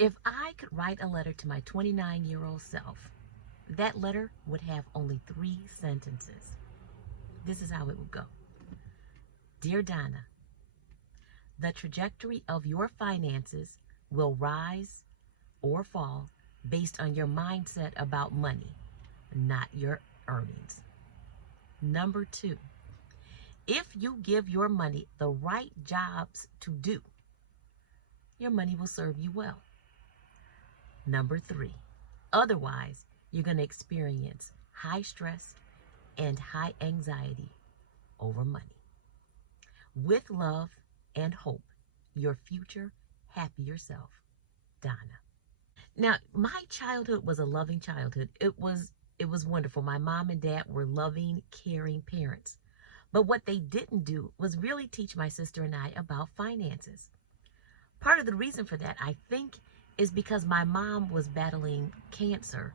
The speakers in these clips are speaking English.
If I could write a letter to my 29-year-old self, that letter would have only 3 sentences. This is how it would go. Dear Donna, the trajectory of your finances will rise or fall based on your mindset about money, not your earnings. Number 2, if you give your money the right jobs to do, your money will serve you well. Number 3, otherwise, you're going to experience high stress and high anxiety over money. With love and hope, your future happier self, Donna. Now, my childhood was a loving childhood. It was wonderful. My mom and dad were loving, caring parents. But what they didn't do was really teach my sister and I about finances. Part of the reason for that, I think, is because my mom was battling cancer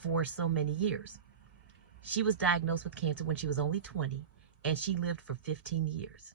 for so many years. She was diagnosed with cancer when she was only 20, and she lived for 15 years.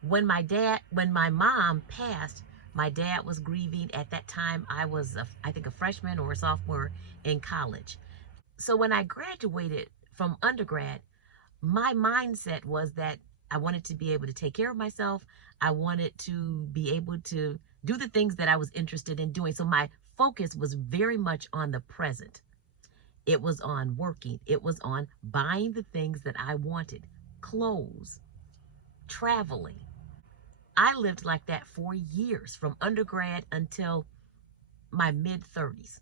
When my mom passed, my dad was grieving. At that time, I was, I think, a freshman or a sophomore in college. So when I graduated from undergrad, my mindset was that I wanted to be able to take care of myself. I wanted to be able to do the things that I was interested in doing. So my focus was very much on the present. It was on working. It was on buying the things that I wanted, clothes, traveling. I lived like that for years, from undergrad until my mid-30s.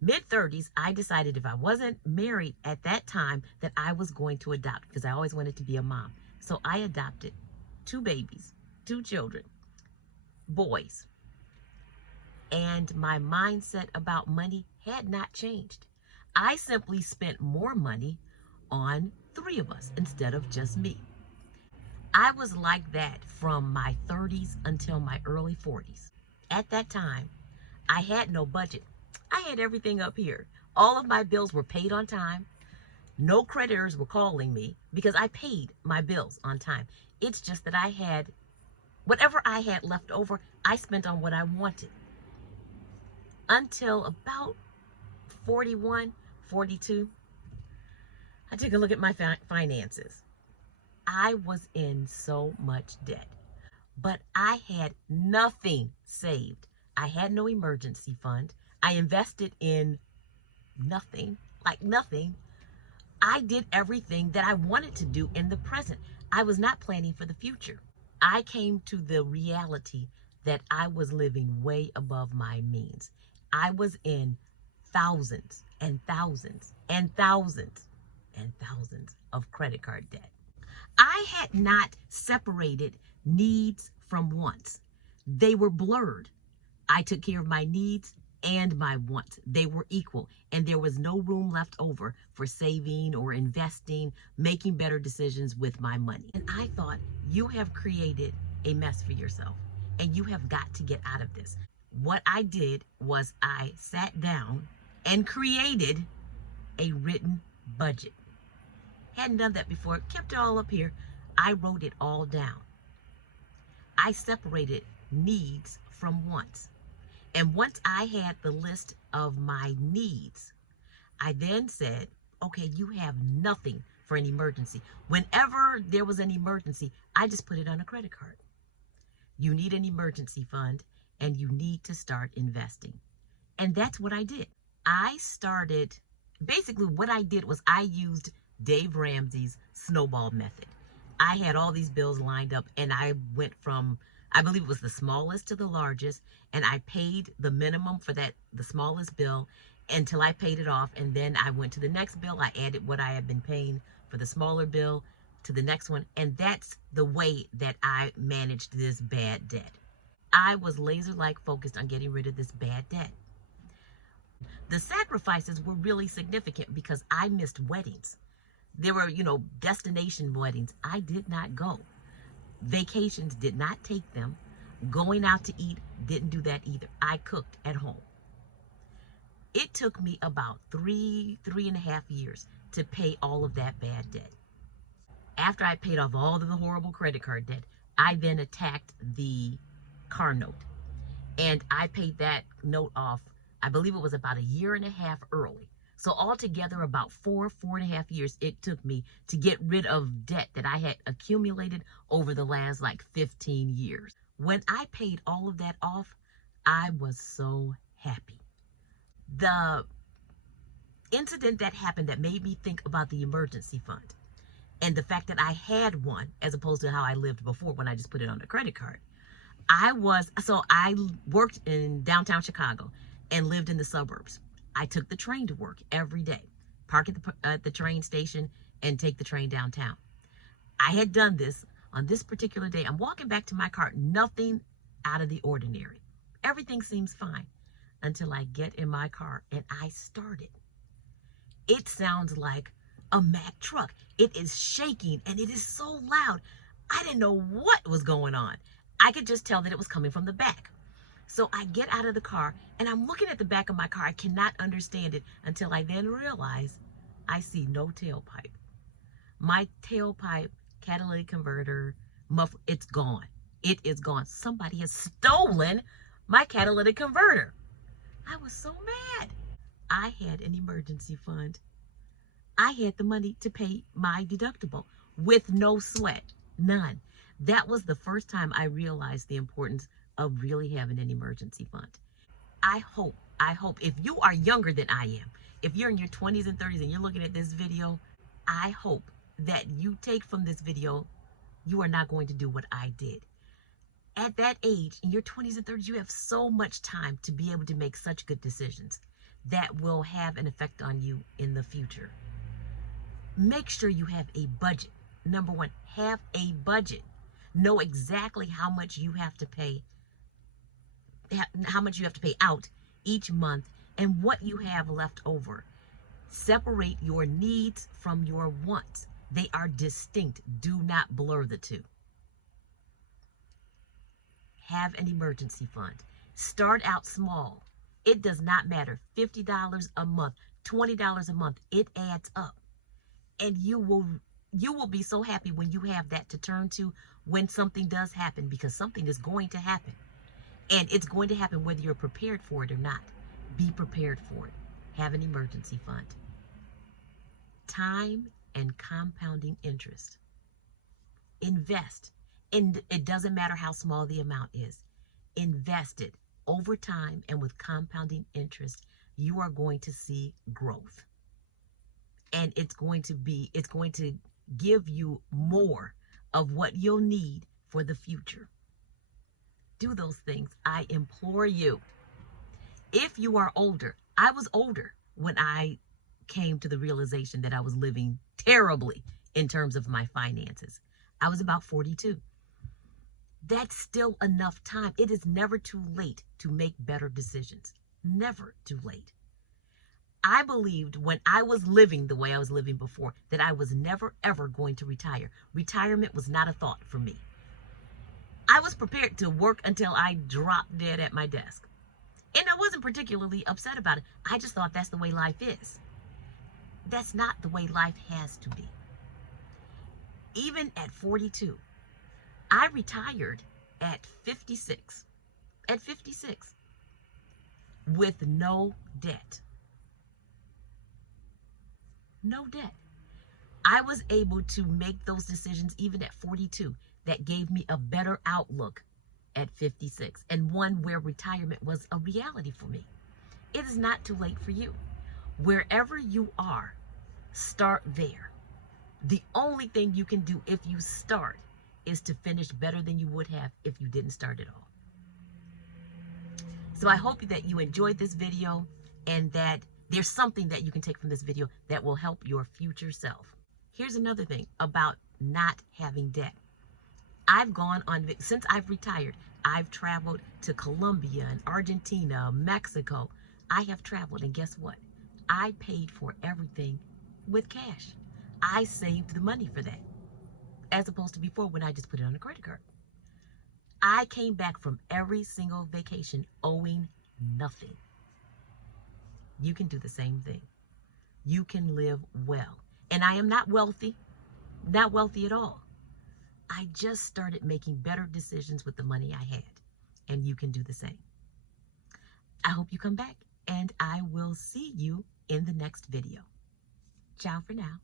Mid-30s, I decided if I wasn't married at that time that I was going to adopt, because I always wanted to be a mom. So I adopted 2 babies, 2 children, boys. And my mindset about money had not changed. I simply spent more money on 3 of us instead of just me. I was like that from my 30s until my early 40s. At that time, I had no budget. I had everything up here. All of my bills were paid on time. No creditors were calling me because I paid my bills on time. It's just that I had, whatever I had left over, I spent on what I wanted. Until about 41, 42, I took a look at my finances. I was in so much debt, but I had nothing saved. I had no emergency fund. I invested in nothing, like nothing. I did everything that I wanted to do in the present. I was not planning for the future. I came to the reality that I was living way above my means. I was in thousands and thousands and thousands and thousands of credit card debt. I had not separated needs from wants. They were blurred. I took care of my needs and my wants. They were equal, and there was no room left over for saving or investing, making better decisions with my money. And I thought, you have created a mess for yourself, and you have got to get out of this. What I did was I sat down and created a written budget. Hadn't done that before, kept it all up here. I wrote it all down. I separated needs from wants. And once I had the list of my needs, I then said, okay, you have nothing for an emergency. Whenever there was an emergency, I just put it on a credit card. You need an emergency fund, and you need to start investing. And that's what I did. I started, basically what I did was I used Dave Ramsey's snowball method. I had all these bills lined up, and I went from, I believe it was the smallest to the largest, and I paid the minimum for that, the smallest bill, until I paid it off. And then I went to the next bill. I added what I had been paying for the smaller bill to the next one. And that's the way that I managed this bad debt. I was laser-like focused on getting rid of this bad debt. The sacrifices were really significant because I missed weddings. There were, destination weddings. I did not go. Vacations, did not take them. Going out to eat, didn't do that either. I cooked at home. It took me about 3.5 years to pay all of that bad debt. After I paid off all of the horrible credit card debt, I then attacked the car note. And I paid that note off, I believe it was about a year and a half early. So altogether, about 4.5 years it took me to get rid of debt that I had accumulated over the last like 15 years. When I paid all of that off, I was so happy. The incident that happened that made me think about the emergency fund and the fact that I had one as opposed to how I lived before when I just put it on a credit card. I worked in downtown Chicago and lived in the suburbs. I took the train to work every day, park at the train station and take the train downtown. I had done this on this particular day. I'm walking back to my car, nothing out of the ordinary. Everything seems fine until I get in my car and I start it. It sounds like a Mack truck. It is shaking and it is so loud. I didn't know what was going on. I could just tell that it was coming from the back. So I get out of the car and I'm looking at the back of my car. I cannot understand it until I then realize I see no tailpipe. My tailpipe, catalytic converter, muffler, it's gone. It is gone. Somebody has stolen my catalytic converter. I was so mad. I had an emergency fund. I had the money to pay my deductible with no sweat, none. That was the first time I realized the importance of really having an emergency fund. I hope if you are younger than I am, if you're in your 20s and 30s and you're looking at this video, I hope that you take from this video, you are not going to do what I did. At that age, in your 20s and 30s, you have so much time to be able to make such good decisions that will have an effect on you in the future. Make sure you have a budget. Number one, have a budget. Know exactly how much you have to pay out each month and what you have left over. Separate your needs from your wants. They are distinct. Do not blur the two. Have an emergency fund. Start out small. It does not matter. $50 a month, $20 a month. It adds up. And you will be so happy when you have that to turn to when something does happen, because something is going to happen. And it's going to happen whether you're prepared for it or not. Be prepared for it. Have an emergency fund. Time and compounding interest. Invest. And it doesn't matter how small the amount is. Invest it over time, and with compounding interest, you are going to see growth. And it's going to give you more of what you'll need for the future. Do those things. I implore you. If you are older, I was older when I came to the realization that I was living terribly in terms of my finances. I was about 42. That's still enough time. It is never too late to make better decisions. Never too late. I believed when I was living the way I was living before that I was never, ever going to retire. Retirement was not a thought for me. I was prepared to work until I dropped dead at my desk. And I wasn't particularly upset about it. I just thought that's the way life is. That's not the way life has to be. Even at 42, I retired at 56. At 56, with no debt. No debt. I was able to make those decisions even at 42 that gave me a better outlook at 56, and one where retirement was a reality for me. It is not too late for you. Wherever you are, start there. The only thing you can do if you start is to finish better than you would have if you didn't start at all. So I hope that you enjoyed this video and that there's something that you can take from this video that will help your future self. Here's another thing about not having debt. I've gone on, since I've retired, I've traveled to Colombia and Argentina, Mexico. I have traveled, and guess what? I paid for everything with cash. I saved the money for that, as opposed to before when I just put it on a credit card. I came back from every single vacation owing nothing. You can do the same thing. You can live well. And I am not wealthy at all. I just started making better decisions with the money I had, and you can do the same. I hope you come back, and I will see you in the next video. Ciao for now.